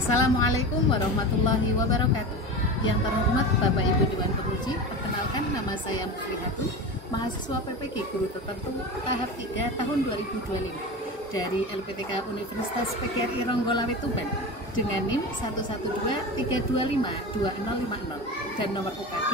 Assalamualaikum warahmatullahi wabarakatuh. Yang terhormat Bapak Ibu Dewan Penguji, perkenalkan nama saya Muflihatun, mahasiswa PPG Guru Tertentu tahap 3 tahun 2025 dari LPTK Universitas PGRI Ronggolawe Tuban dengan NIM 11232520050 dan nomor UKG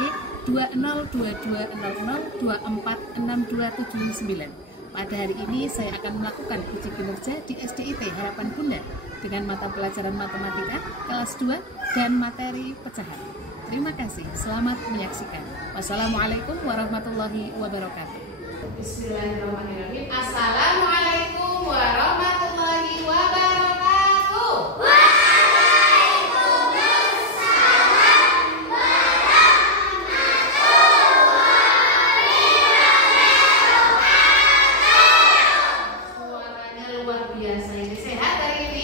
2022002462799. Pada hari ini saya akan melakukan uji kinerja di SDIT Harapan Bunda dengan mata pelajaran matematika kelas 2 dan materi pecahan. Terima kasih, selamat menyaksikan. Wassalamualaikum warahmatullahi wabarakatuh. Bismillahirrahmanirrahim. Assalamualaikum warahmatullahi wabarakatuh. Suaranya luar biasa ini. Sehat hari ini?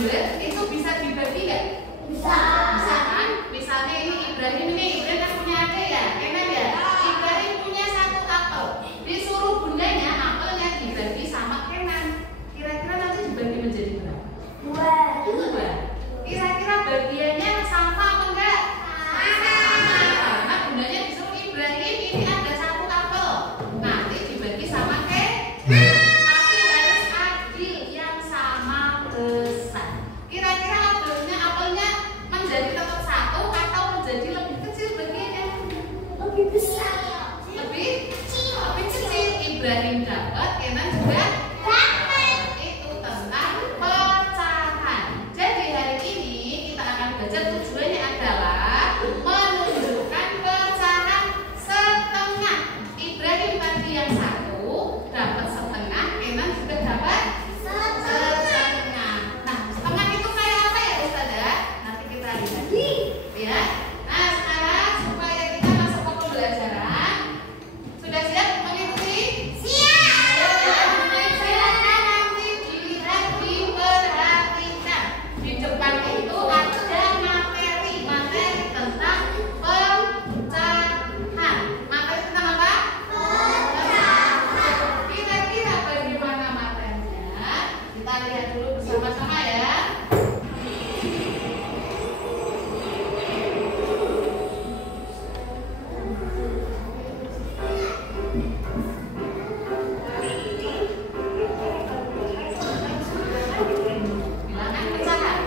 bulat itu bisa dibagi nggak? Bisa. Bisa kan? Misalnya ini Ibrahim kan punya adik ya, Kenan ya. Ibrahim punya 1 apel. Disuruh bundanya apelnya dibagi sama Kenan. Kira-kira nanti dibagi menjadi berapa? 2. Kira-kira bagiannya sama apa enggak? Sama. Karena bundanya disuruh Ibrahim ini ada 1 apel. Nanti dibagi sama Kenan. Tapi harus adil yang sama besar. Kira-kira apelnya menjadi tetap 1 atau menjadi lebih kecil bagiannya? Lebih besar. Lebih kecil. Ibrahim dapat, Kenan juga dapat. Itu tentang pecahan. Jadi hari ini kita akan belajar, tujuannya adalah menunjukkan pecahan setengah. Ibrahim tadi yang 1 dapat setengah, Kenan juga dapat setengah. Nah, setengah itu kayak apa ya Ustazah? Nanti kita lihat ya. Nah, sekarang supaya kita masuk ke pembelajaran, sudah siap mengikuti? Silakan nanti dilihat, diperhatikan. Di depan itu ada materi tentang pecahan. Materi tentang apa? Pecahan. Kira-kira bagaimana materinya? Kita lihat dulu bersama-sama ya. Bilangan pecahan.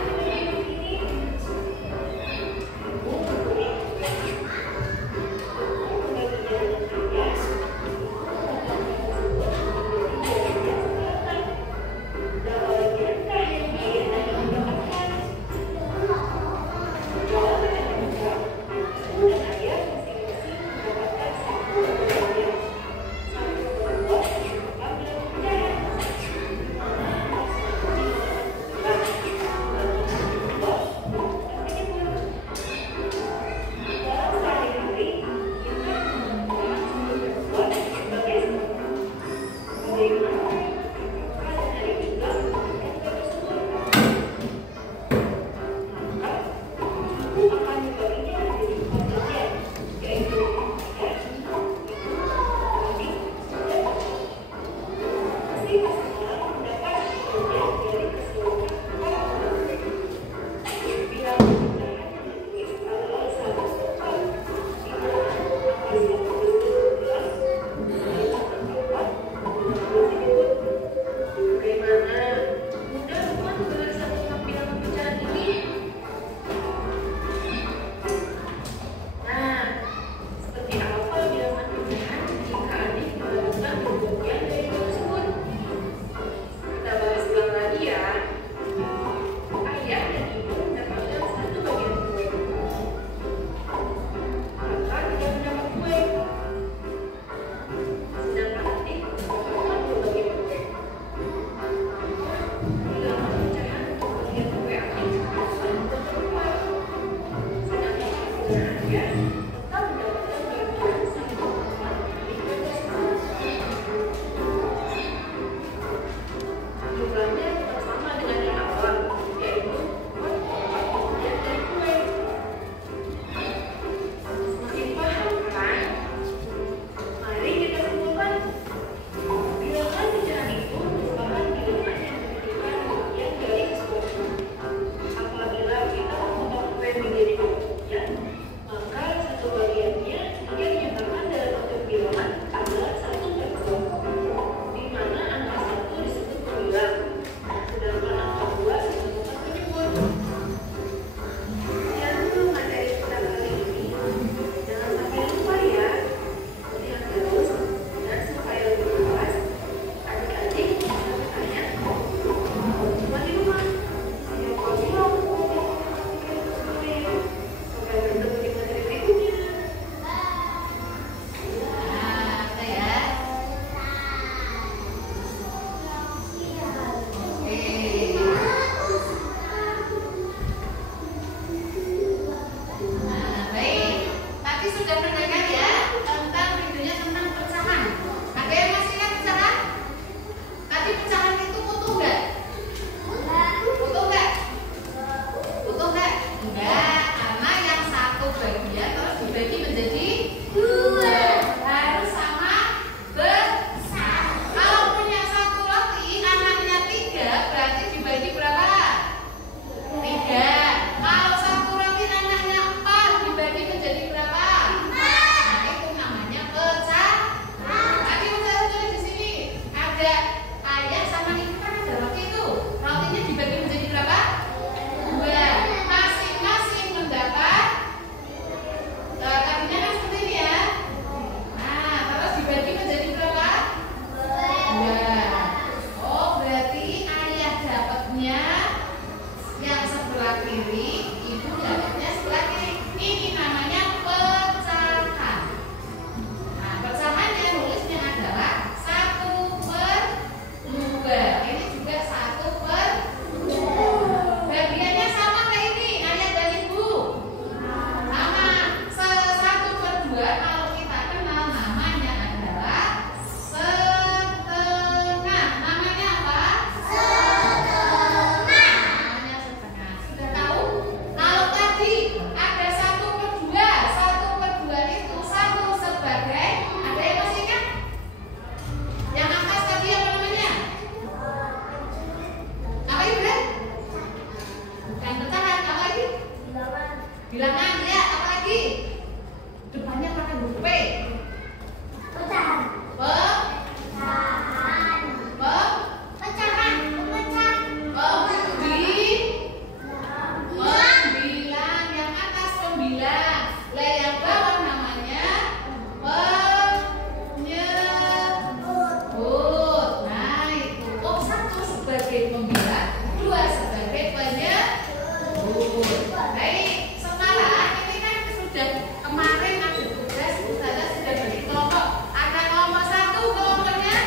sebagai pembimbing, 2 sebagai penyebut. Baik, sekarang ini kan sudah kemarin ada tugas, Ustazah sudah bagi kelompok. Ada kelompok 1 kelompoknya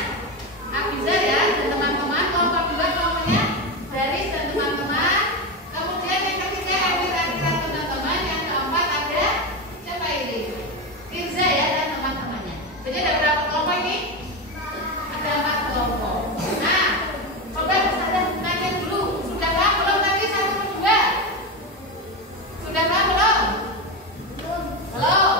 Abiza ya dan teman-teman, kelompok 2 kelompoknya Daris dan teman-teman. Kemudian yang ketiga Akira teman-teman, yang keempat ada siapa ini? Firza ya dan teman-temannya. Jadi ada berapa kelompok ini? Ada 4 kelompok. Nah, coba Ustazah nanya dulu, sudah paham belum tadi 1 dan 2? Sudah paham belum? Belum.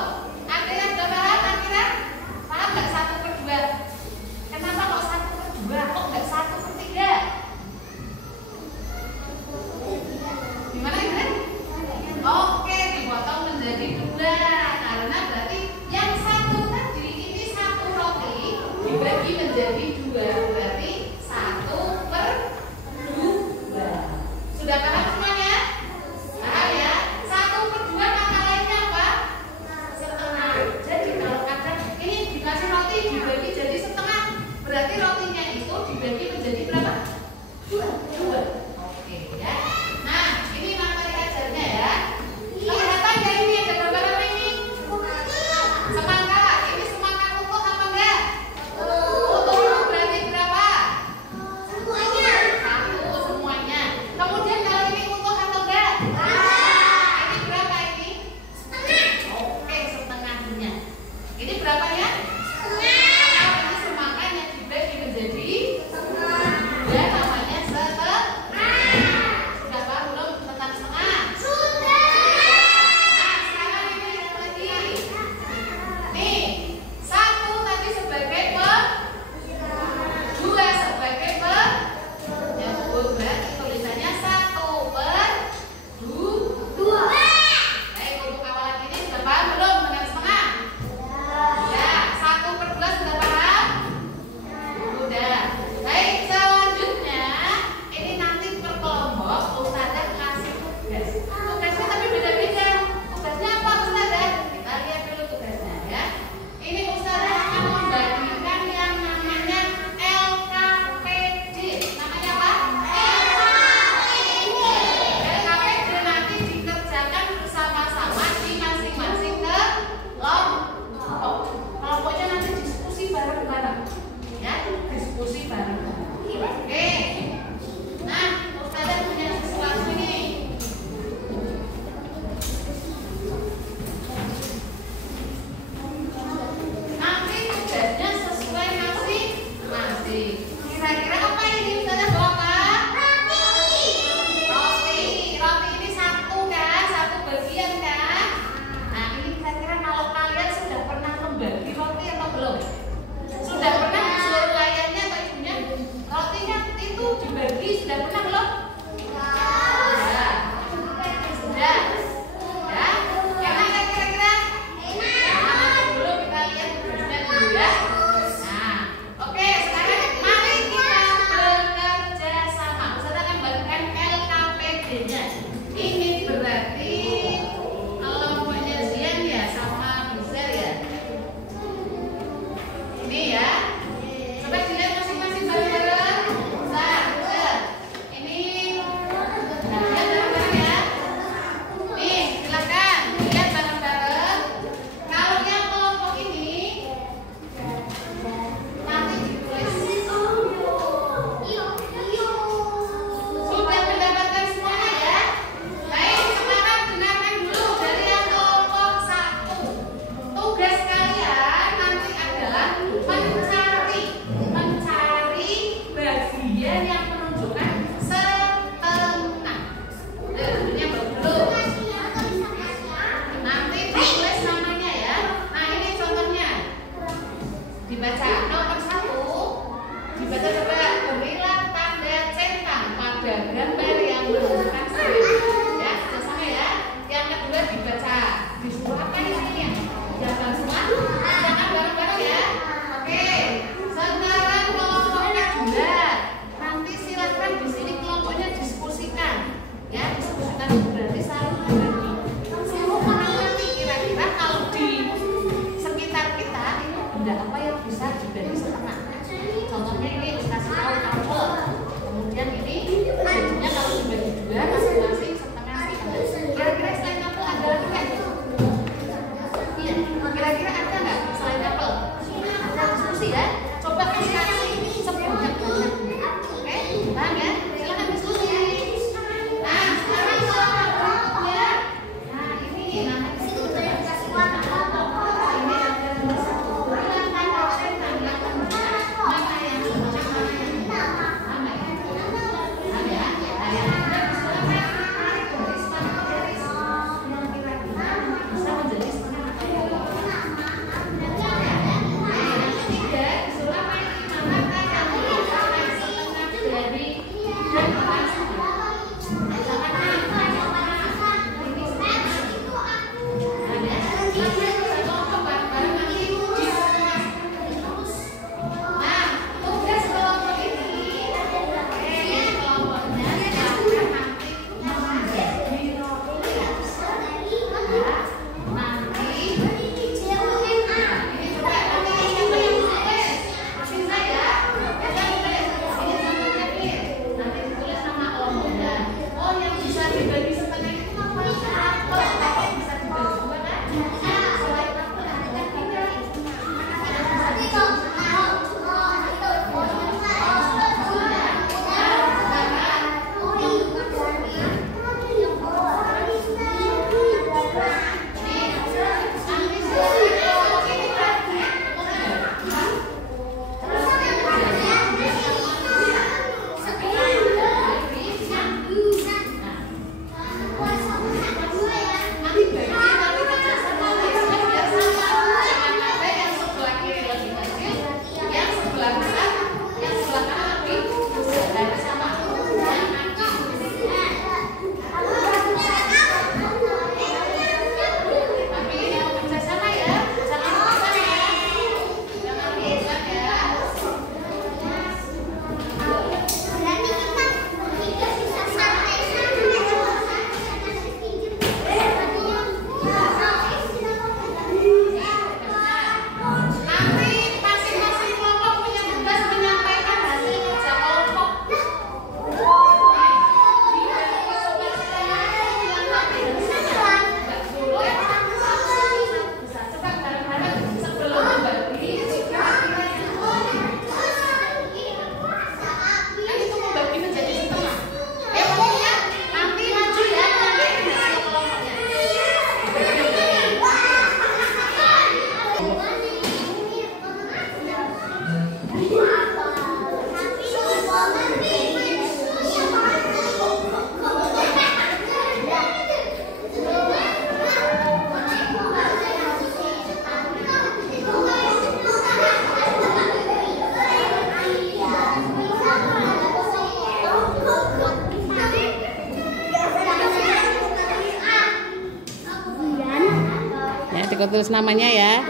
Coba tulis namanya ya.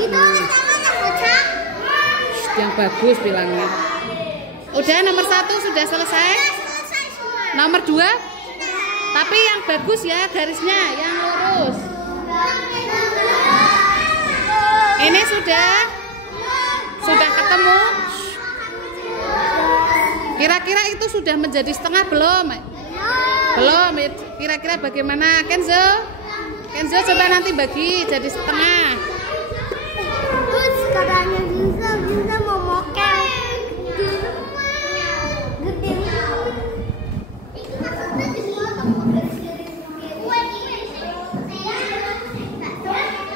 Itu namanya bocah. Yang bagus bilangnya. Udah nomor 1 sudah selesai. Nomor 2. Tapi yang bagus ya garisnya, yang lurus. Ini sudah ketemu. Kira-kira itu sudah menjadi setengah belum? Belum. Kira-kira bagaimana Kenzo? Kenzo coba nanti bagi jadi setengah. Terus katanya bisa mau mokel.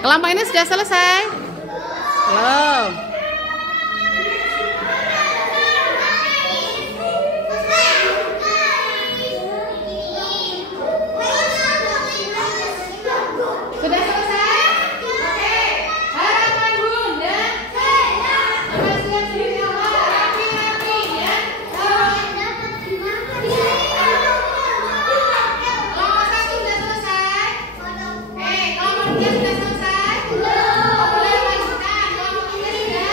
Kelompok ini sudah selesai? Belum. Sudah selesai? Oke. Harapan Bunda. Rapi-rapi ya. Kelompok 1 sudah selesai? Kelompok 2 sudah selesai? Oh, boleh lanjutkan. Kelompok 3 sudah?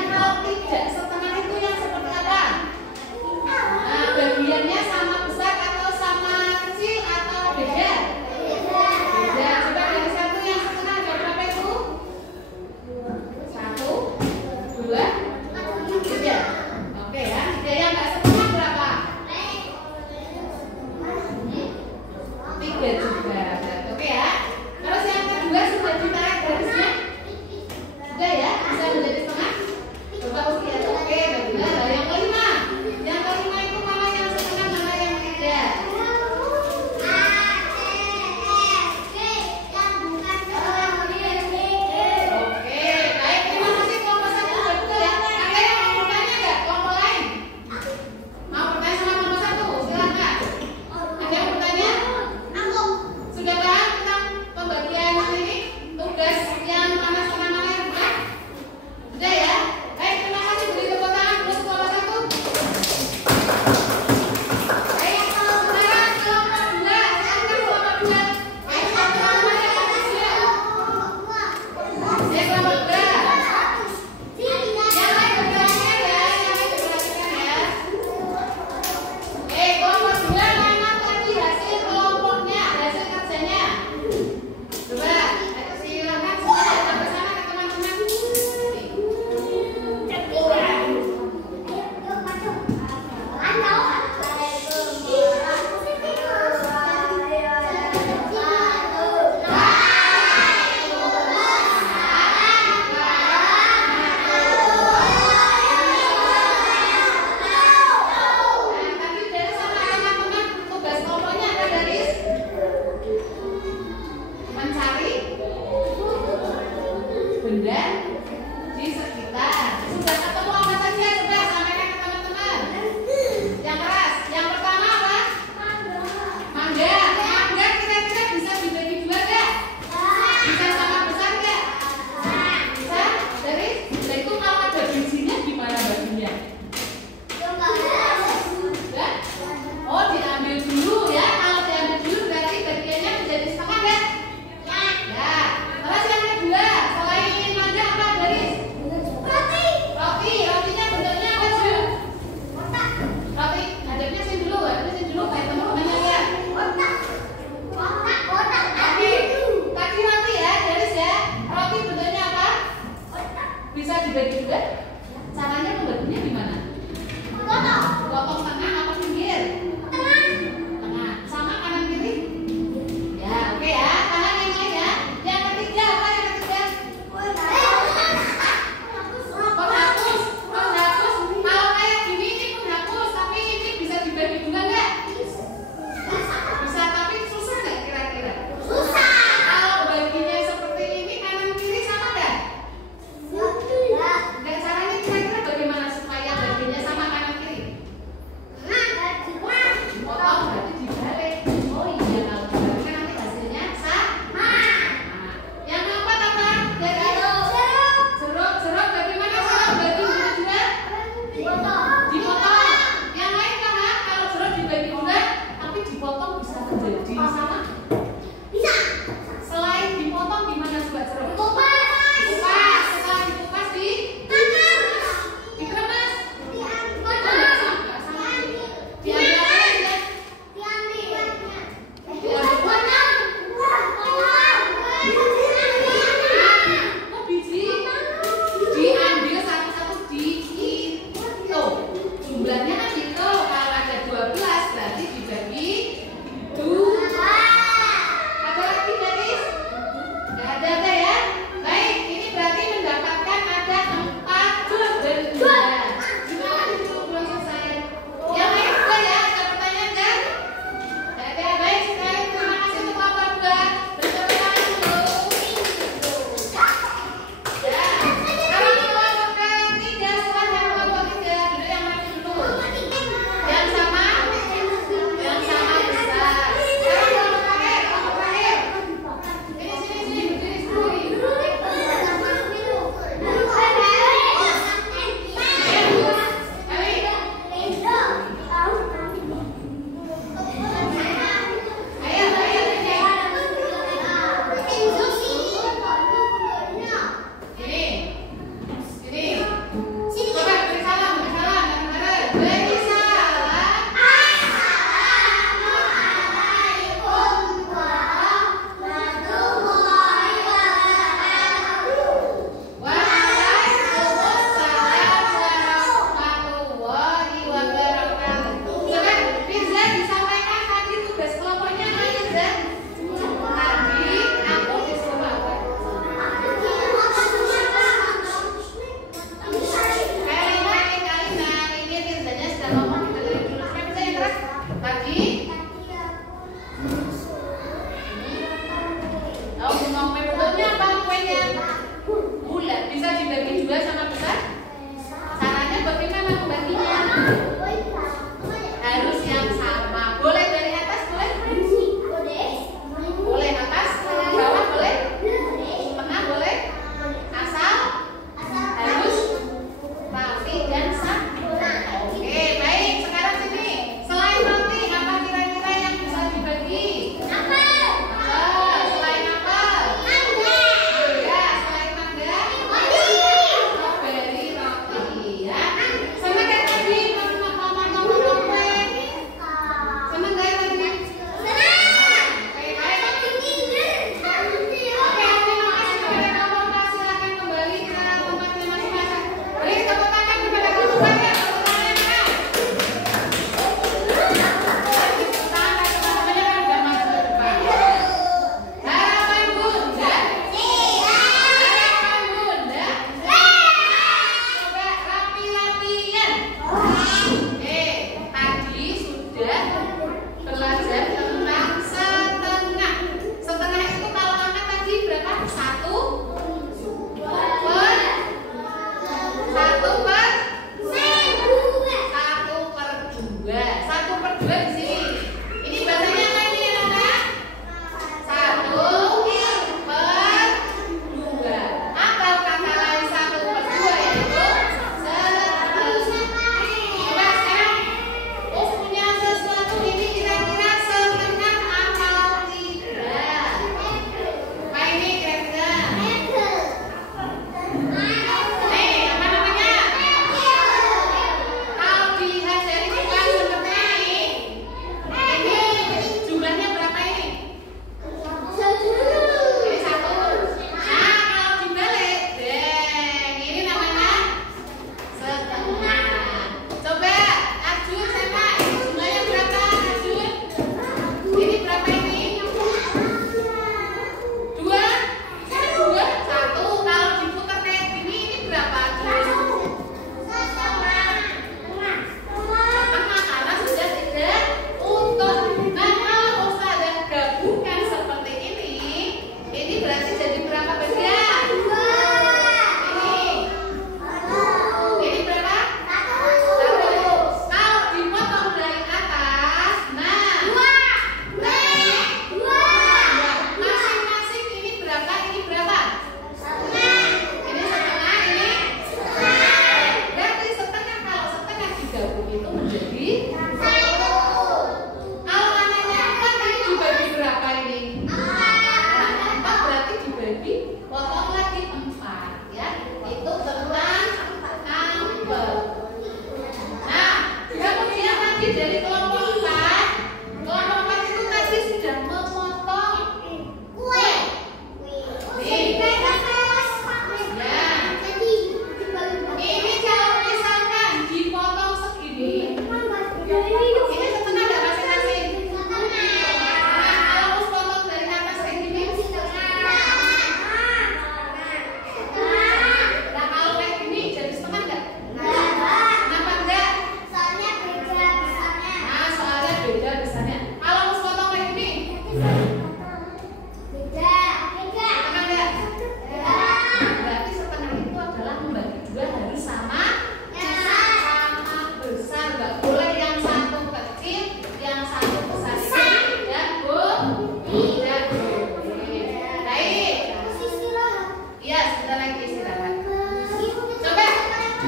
Yang kalau tidak setengah itu yang seperti apa? Nah, bagiannya sama besar atau sama kecil atau beda? Beda. Coba dari satu yang setengah ada berapa itu? 1, 2, 3. Oke ya. Yang nggak setengah berapa? 3 juga. Oke ya. Terus yang kedua sudah ditarik garisnya? Sudah ya? Bisa menjadi setengah? Coba lihat. Oke, benar. Yang kelima. Yang kelima itu mana yang setengah, mana yang tidak? Oke, baik. Terima kasih kelompok 1 sudah betul ya. Ada yang mau bertanya nggak? Kelompok lain? Mau bertanya sama kelompok 1? Silakan. Ada yang bertanya? Sudah paham tentang pembagian ini? Tugas yang mana sama mana yang bukan? Sudah ya? Baik, terima kasih. Beri tepuk tangan untuk kelompok 1. Baik, sekarang kelompok 2. Silakan kelompok 2. Baik, kelompok 2 yang ada siap. Ya, kelompok 2. Yang lain bertanya ya, yang lain diperhatikan ya. Oke, kelompok 2 mana tadi hasil kelompoknya, hasil kerjanya? Coba, silakan semua sampai sana ke teman-teman. Nah, tadi dari sama teman-teman tugas kelompoknya apa Garis? Mencari benda di sekitar. Sudah ketemu apa saja? Coba sampaikan ke teman-teman. Yang keras. Yang pertama apa? Mangga. Mangga kira-kira bisa dibagi 2 nggak? Bisa sama besar nggak? Bisa. Dari itu kalau ada bijinya gimana baginya? Enggak? Oh, diambil dulu ya. Kalau diambil dulu berarti bagiannya menjadi setengah nggak? Ya. Terus yang kedua, selain mangga apa Garis? Roti. Rotinya bentuknya apa Ju? Roti. Hadapnya sini dulu kayak teman-temannya ya. Oke. Tadi roti ya, Garis ya. Roti bentuknya apa? Bisa dibagi 2. Caranya membaginya gimana? Potong tengah apa pinggir? Tengah. Sama kanan kiri? Ya, oke ya. Tangan yang lain ya. Yang ketiga apa yang ketiga? Penghapus. Kalau kayak gini ini penghapus, tapi ini bisa dibagi 2 nggak? Bisa, tapi susah nggak kira-kira? Kalau baginya seperti ini kanan kiri sama nggak? Nggak, caranya kira-kira bagaimana supaya baginya sama kanan kiri?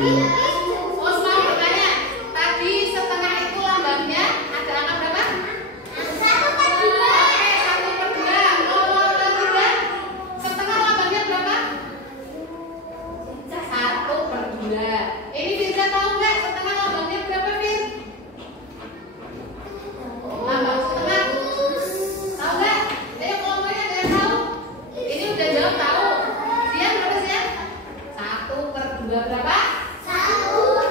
Oh, mau bertanya. Tadi setengah itu lambangnya ada angka berapa? 1/2. Oke, 1/2. Kalau lambangnya setengah lambangnya berapa? 1/2. Ini bisa tahu nggak setengah lambangnya berapa, Fir? Lambang setengah. Tahu nggak? Ayo kelompoknya ada yang tahu? Ini udah jawab tahu. Sian berapa Sian? 1/2 berapa? 1/2.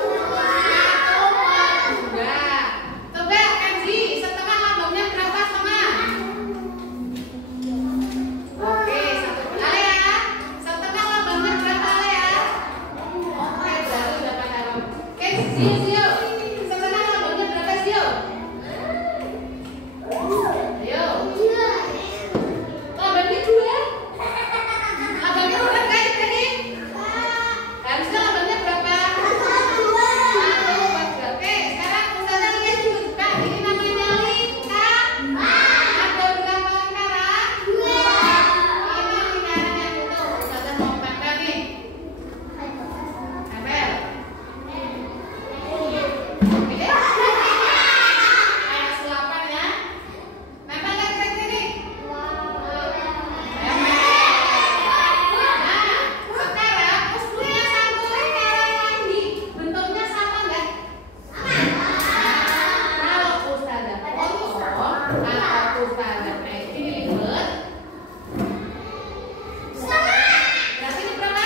Coba Kenzi, setengah lambangnya berapa setengah? Oke, 1/2 ya. Setengah lambangnya berapa ya? Oke, baru dapat tahu. Oke, Zio. Setengah lambangnya berapa Zio? Ayo. Lambangnya 2. Lambangnya udah kait tadi. Harusnya lambangnya berapa? 1/2. Oke, sekarang Ustazah lihat tunjukkan. Ini namanya lingkaran. Ada berapa lingkaran? 2. Ini lingkaran yang itu. Ustazah mau tempel nih. Tempel. Oke deh. Kayak sulapan ya. Tempel lagi ke sini. Nah, sekarang Us punya satu lingkaran lagi. Bentuknya sama nggak? Kalau Ustazah potong atau Ustazah kayak gini lipat, berarti ini berapa?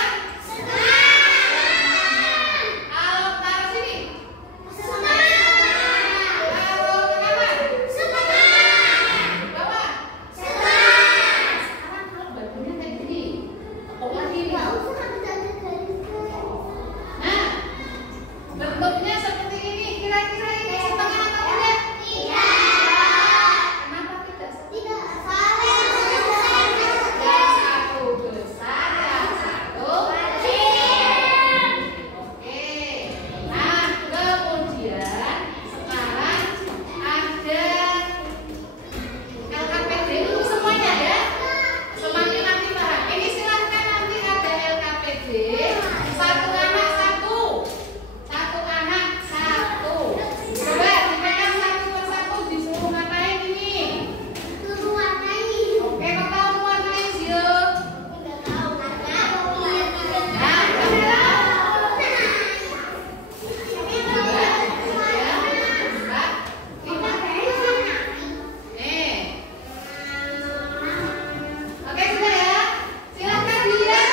Kalau taruh sini, taruh ke kanan, bawah. Sekarang kalau batunya kayak gini, tepuk lagi nih. Nah, bentuknya seperti ini. Kira-kira ini setengah atau tidak? Kenapa tidak? Yang satu besar, yang satu kecil. Oke. Nah, kemudian sekarang ada LKPD itu semuanya ya. Semakin nanti paham. Ini silahkan nanti ada LKPD. Satu anak satu. Satu anak satu. Coba dipegang satu persatu disuruh ngapain ini? Oke, kau tahu warnanya Zio? Nah, kamera. 2, 3, 4, 5. Nih. Oke, sudah ya. Silakan dilihat.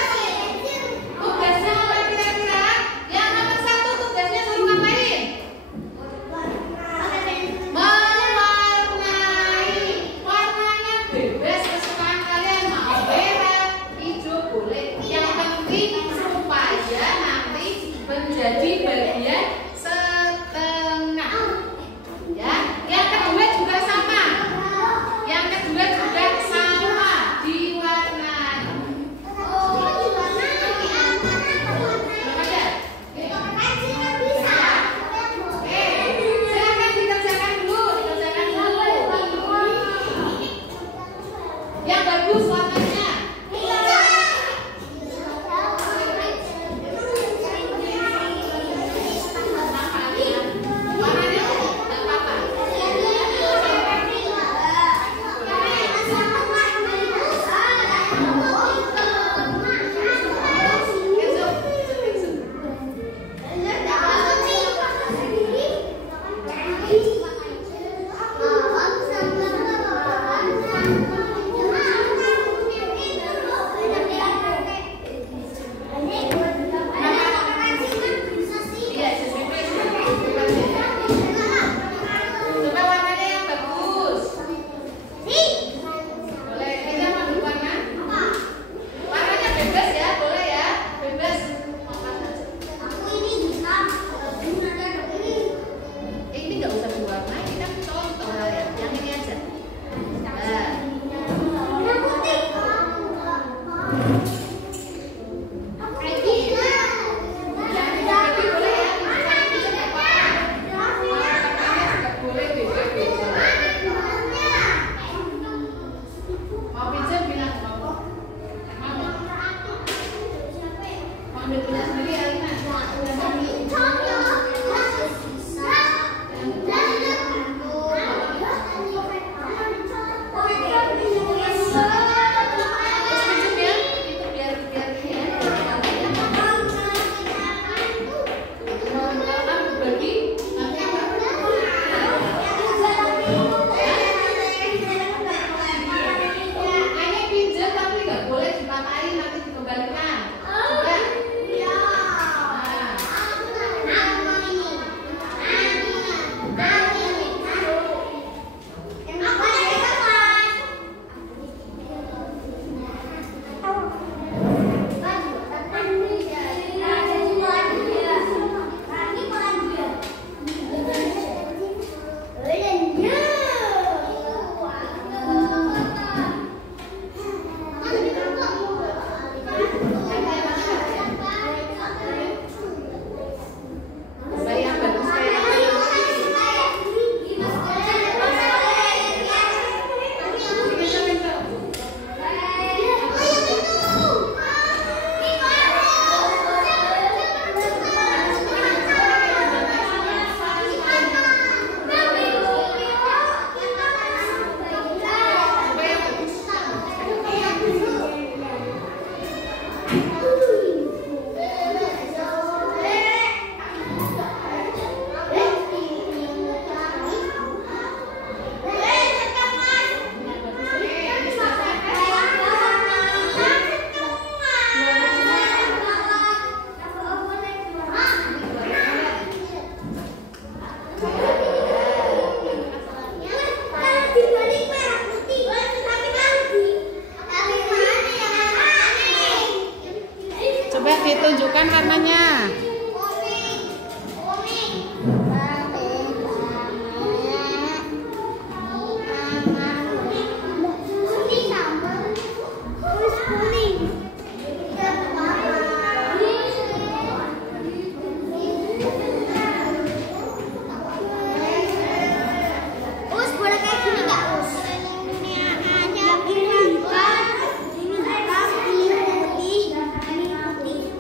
Tugasnya apa kira-kira? Yang nomor 1 tugasnya suruh ngapain? Mewarnai. Warnanya bebas kesukaan kalian. Mau merah, hijau boleh. Yang penting supaya nanti menjadi bagian setengah. Ya, yang kedua juga sama. Yang kedua juga sama diwarnai. Belum ada? Oke, silakan dikerjakan dulu, Yang bagus warnanya.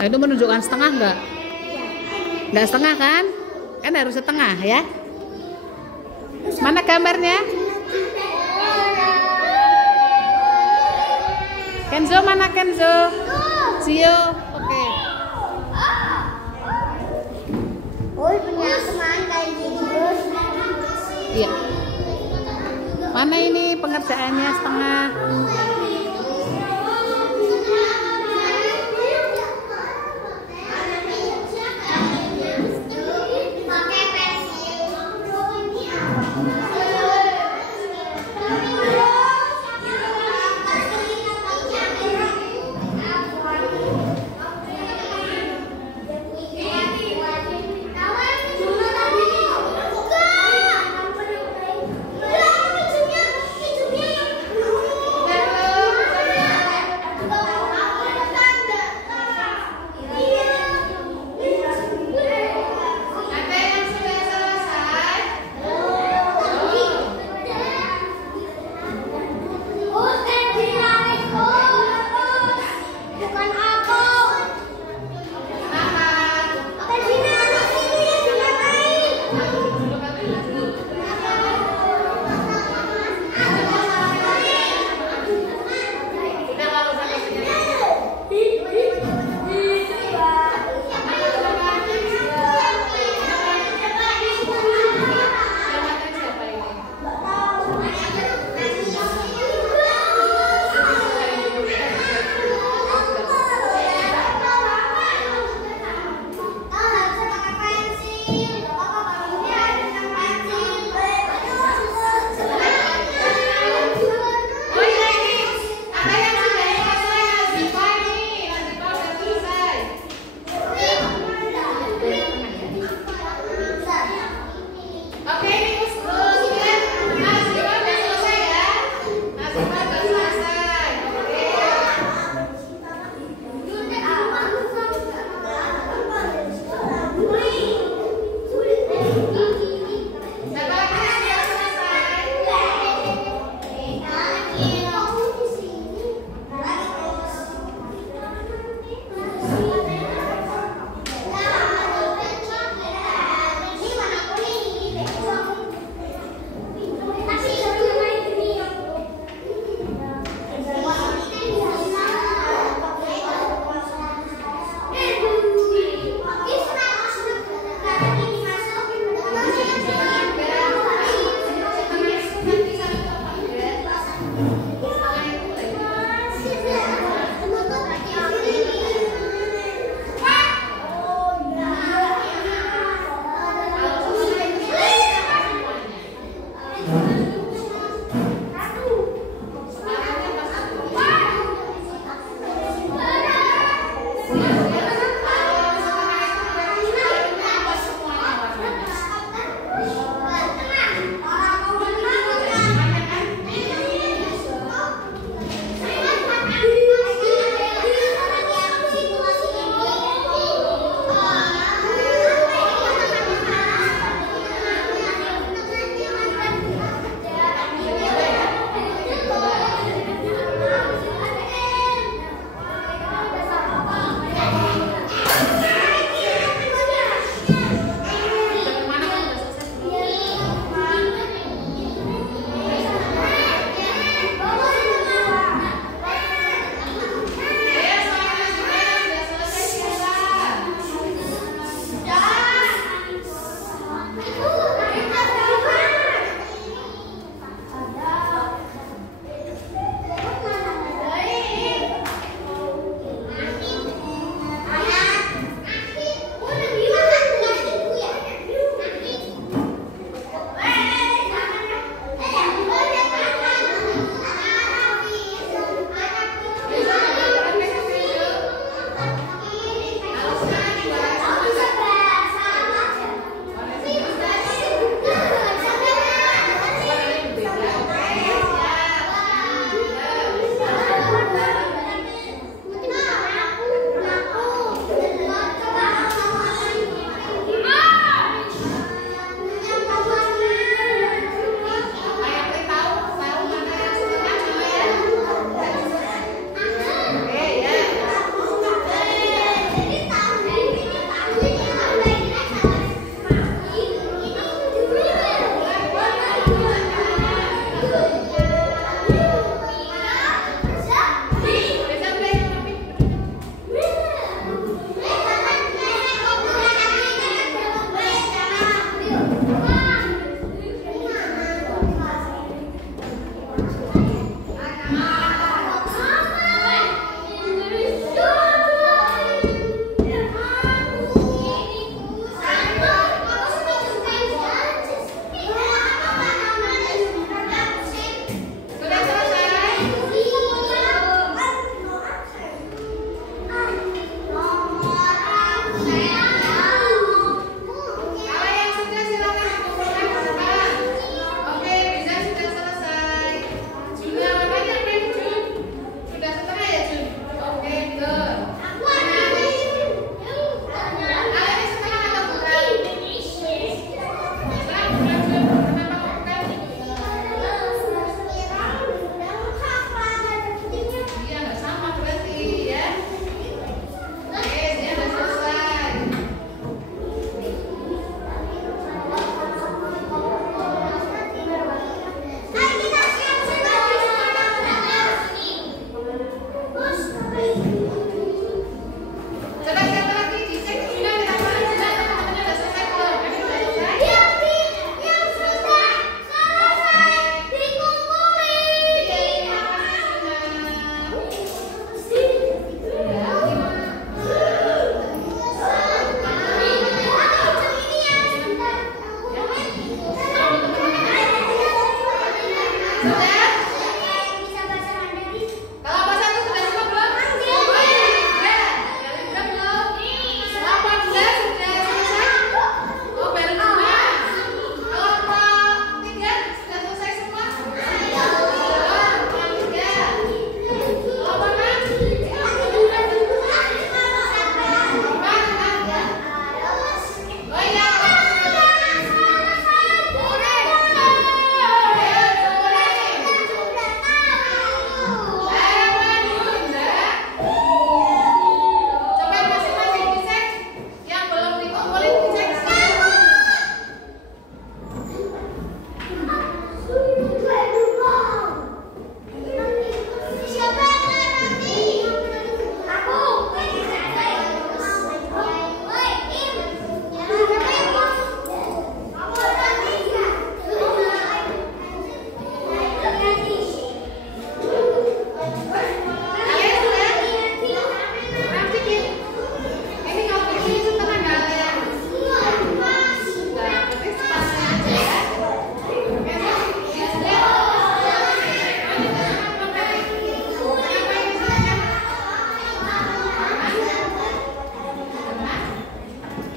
Nah, itu menunjukkan setengah enggak? Enggak setengah kan? Kan harus setengah ya. Mana gambarnya? Kenzo mana Kenzo? Zio, oke. Oh, punya teman kayak gini. Iya. Mana ini pengerjaannya setengah?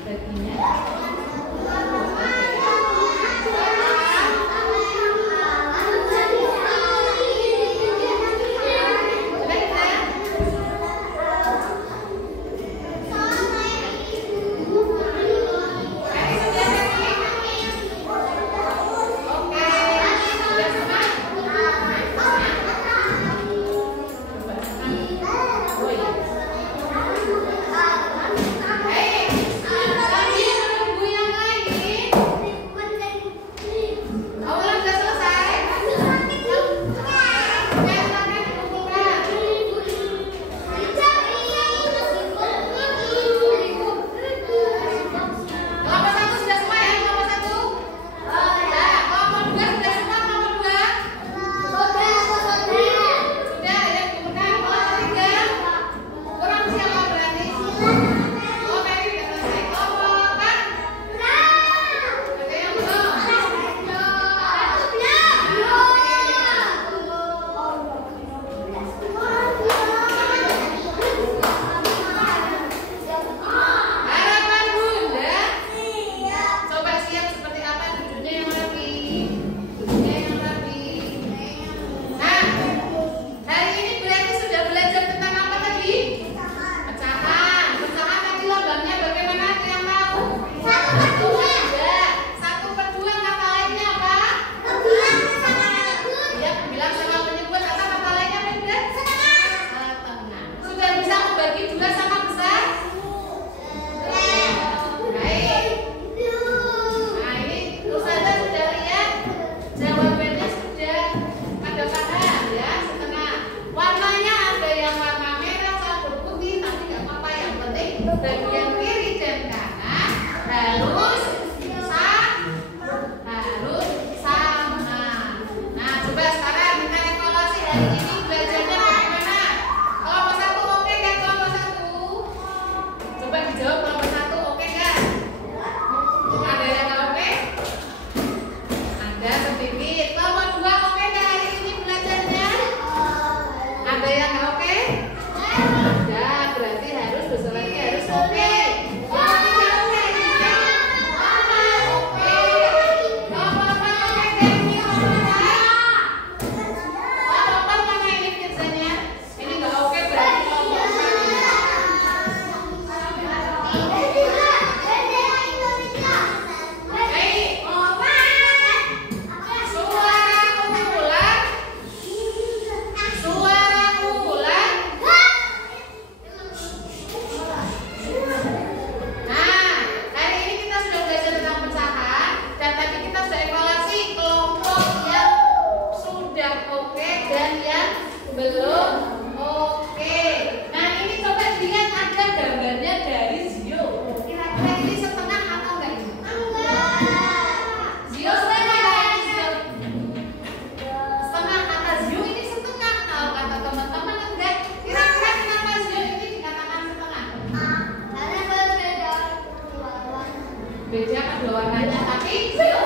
baginya. Bagian kiri dan kanan harus sama. Nah, coba sekarang kita evaluasi hari ini belajarnya bagaimana. Kelompok 1 oke kan? Kelompok 1 coba dijawab. Kelompok 1 oke kan? Ada yang nggak oke? Ada sedikit. Kelompok 2 oke kan hari ini belajarnya? Ada yang nggak oke? Berarti harus besok lagi harus oke. Belum oke. Nah, ini coba dilihat ada gambarnya dari Zio. Kira-kira ini setengah atau enggak ini? Enggak. Zio setengah. Setengah kata Zio ini setengah. Kalau kata teman-teman enggak. Kira-kira kenapa Zio ini dikatakan setengah? Karena berbeda. Beda kedua warnanya, tapi Zio